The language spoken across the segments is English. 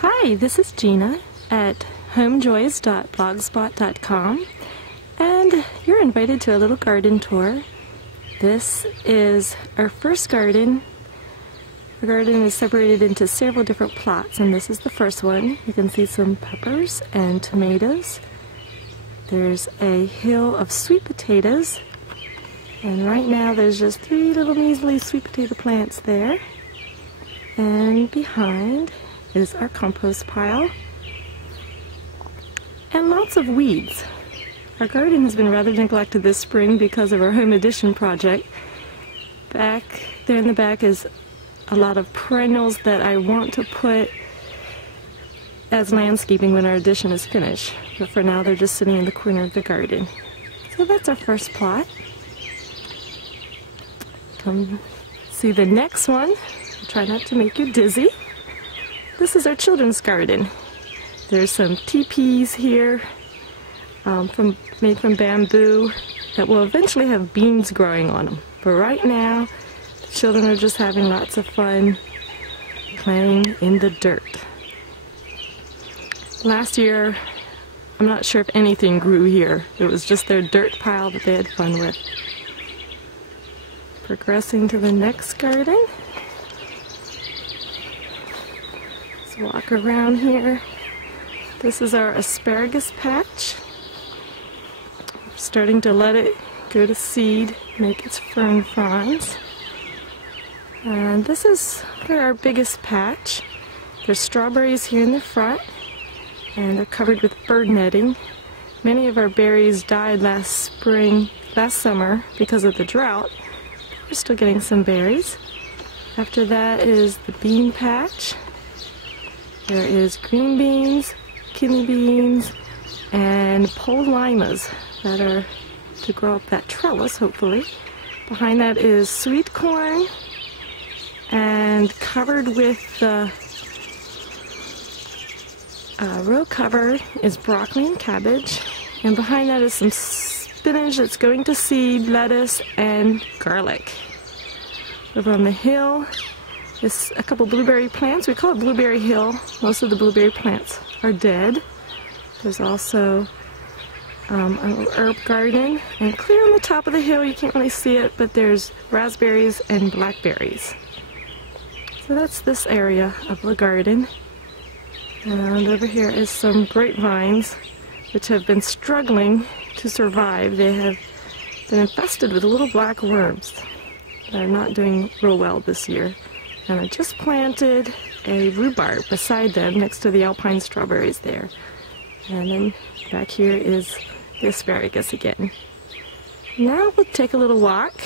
Hi, this is Gina at homejoys.blogspot.com, and you're invited to a little garden tour. This is our first garden. The garden is separated into several different plots, and this is the first one. You can see some peppers and tomatoes. There's a hill of sweet potatoes, and right now there's just 3 little measly sweet potato plants there. And behind is our compost pile and lots of weeds. Our garden has been rather neglected this spring because of our home addition project. Back there in the back is a lot of perennials that I want to put as landscaping when our addition is finished. But for now they're just sitting in the corner of the garden. So that's our first plot. Come see the next one. Try not to make you dizzy. This is our children's garden. There's some teepees here made from bamboo that will eventually have beans growing on them. But right now, the children are just having lots of fun playing in the dirt. Last year, I'm not sure if anything grew here. It was just their dirt pile that they had fun with. Progressing to the next garden. Walk around here. This is our asparagus patch. We're starting to let it go to seed, make its fern fronds. And this is our biggest patch. There's strawberries here in the front, and they're covered with bird netting. Many of our berries died last summer because of the drought. We're still getting some berries. After that is the bean patch. There is green beans, kidney beans, and pole limas that are to grow up that trellis, hopefully. Behind that is sweet corn, and covered with row cover is broccoli and cabbage. And behind that is some spinach that's going to seed, lettuce, and garlic. Over on the hill is a couple blueberry plants. We call it Blueberry Hill. Most of the blueberry plants are dead. There's also a little herb garden, and clear on the top of the hill, you can't really see it, but there's raspberries and blackberries. So that's this area of the garden. And over here is some grapevines, which have been struggling to survive. They have been infested with little black worms. They're not doing real well this year. And I just planted a rhubarb beside them next to the alpine strawberries there. And then back here is the asparagus again. Now we'll take a little walk.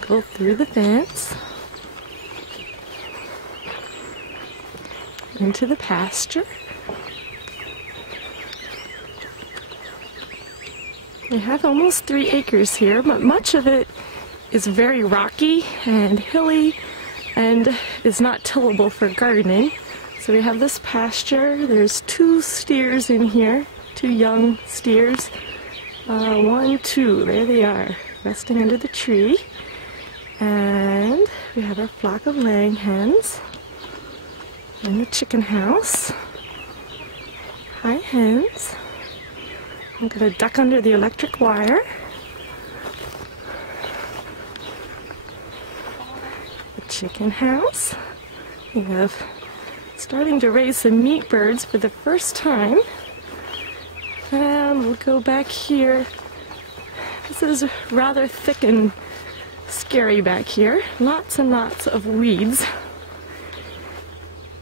Go through the fence. Into the pasture. We have almost 3 acres here, but much of it is very rocky and hilly and is not tillable for gardening. So we have this pasture. There's 2 steers in here, 2 young steers. 1, 2, there they are, resting under the tree. And we have our flock of laying hens in the chicken house. Hi, hens. I'm going to duck under the electric wire. Chicken house. We have starting to raise some meat birds for the first time. And we'll go back here. This is rather thick and scary back here. Lots and lots of weeds.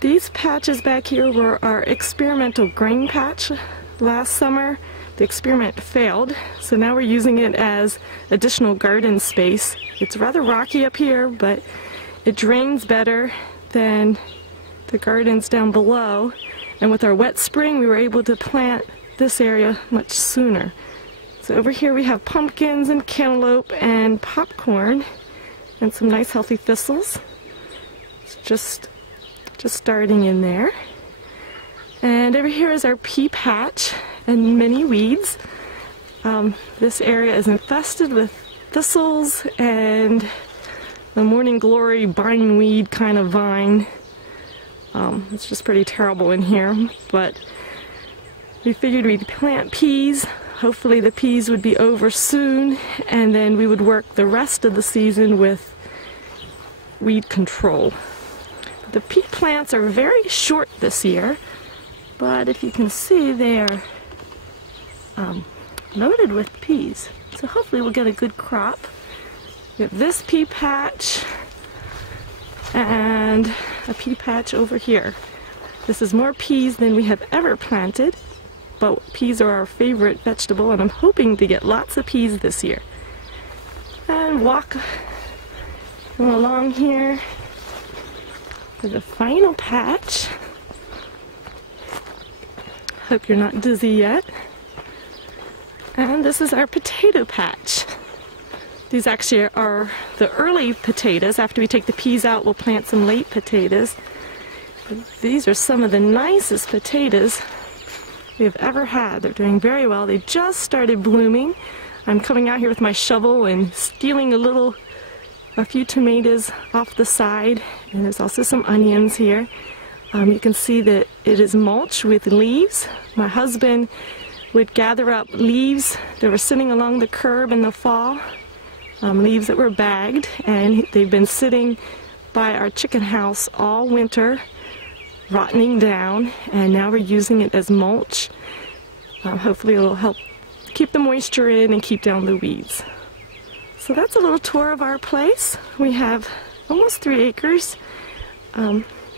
These patches back here were our experimental grain patch last summer. The experiment failed, so now we're using it as additional garden space. It's rather rocky up here, but it drains better than the gardens down below, and with our wet spring we were able to plant this area much sooner. So over here we have pumpkins and cantaloupe and popcorn and some nice healthy thistles. It's just starting in there. And over here is our pea patch and many weeds. This area is infested with thistles and the morning glory bindweed kind of vine It's just pretty terrible in here, but we figured we'd plant peas. Hopefully the peas would be over soon, and then we would work the rest of the season with weed control. The pea plants are very short this year, but if you can see, they are loaded with peas. So hopefully we'll get a good crop. We have this pea patch and a pea patch over here. This is more peas than we have ever planted, but peas are our favorite vegetable, and I'm hoping to get lots of peas this year. And walk along here for the final patch. Hope you're not dizzy yet. And this is our potato patch. These actually are the early potatoes. After we take the peas out, we'll plant some late potatoes. But these are some of the nicest potatoes we have ever had. They're doing very well. They just started blooming. I'm coming out here with my shovel and stealing a few tomatoes off the side. And there's also some onions here. You can see that it is mulch with leaves. My husband would gather up leaves that were sitting along the curb in the fall. Leaves that were bagged, and they've been sitting by our chicken house all winter, rotting down, and now we're using it as mulch. Hopefully it'll help keep the moisture in and keep down the weeds. So that's a little tour of our place. We have almost 3 acres.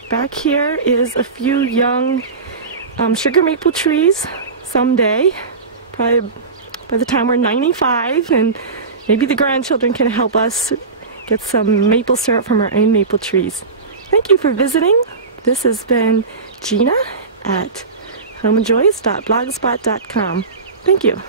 Back here is a few young sugar maple trees. Someday, probably by the time we're 95, and maybe the grandchildren can help us get some maple syrup from our own maple trees. Thank you for visiting. This has been Gina at homeandjoys.blogspot.com. Thank you.